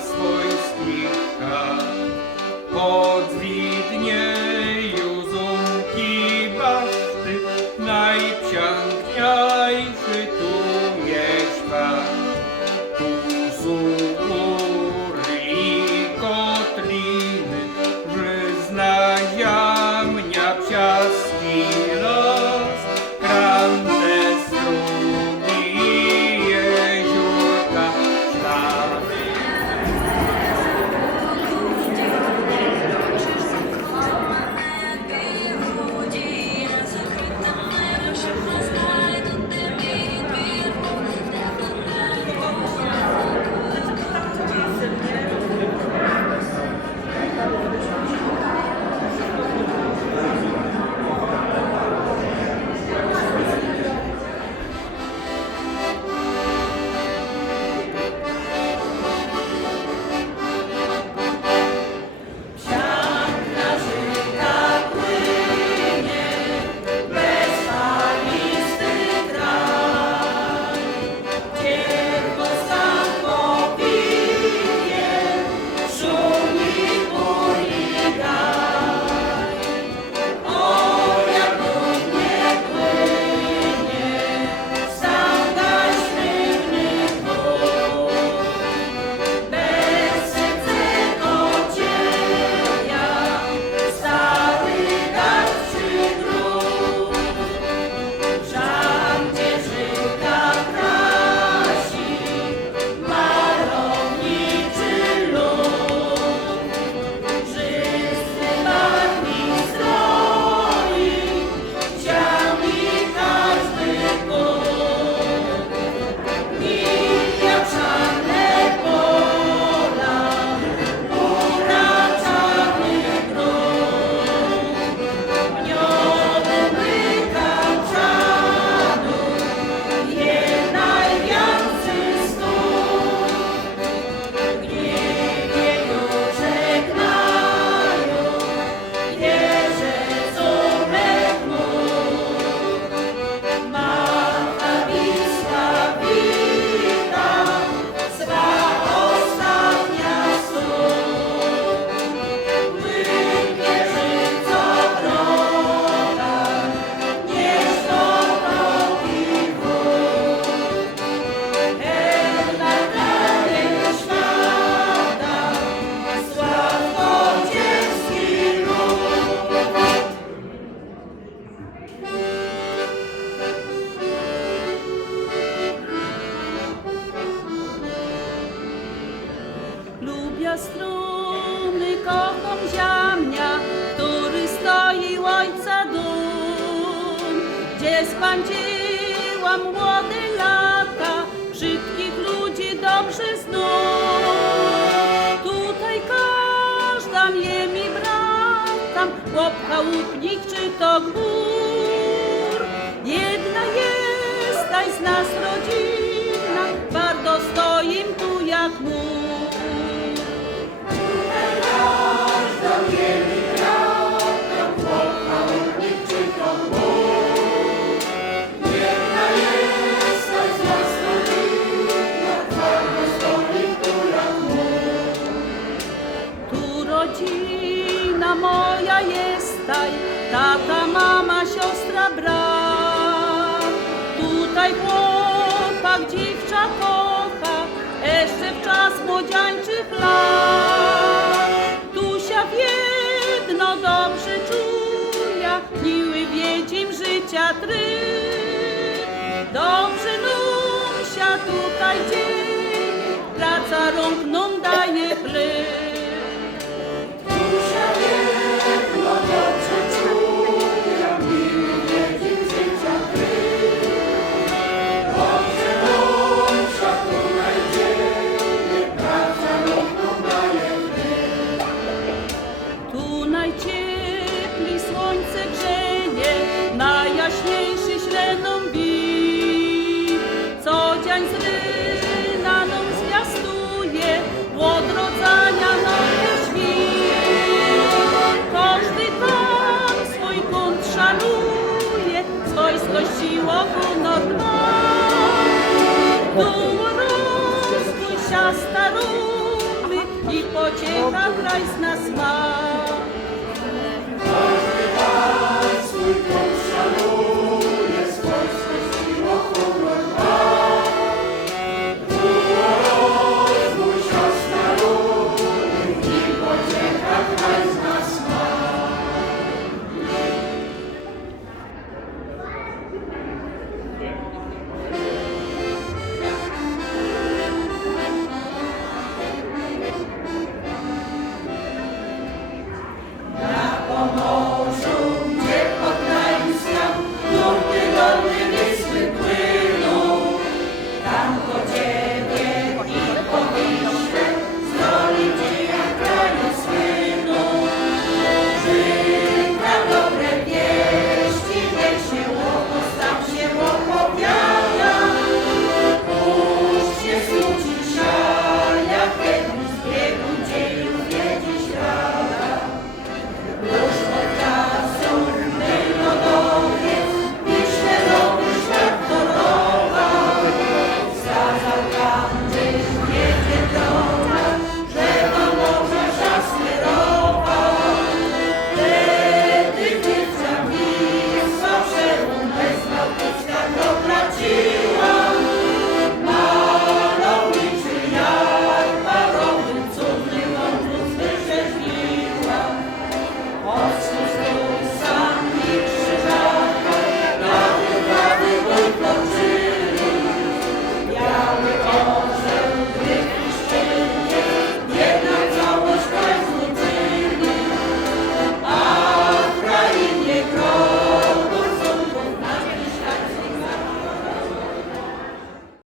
swój struny, kocham ziemnia, który stoi ojca dum. Gdzie spędziłam młode lata, wszystkich ludzi dobrze znam. Tutaj każda mnie mi bratam, chłop chałupnik czy to gbur. Jedna jest z nas tata, mama, siostra, brat. Tutaj chłopak dziewcza kocha, jeszcze w czas młodzieńczych lat. Tu się jedno dobrze czuje, miły wiedźm życia tryb. Dobrze nam się tutaj dzieje, praca rąk nam smile.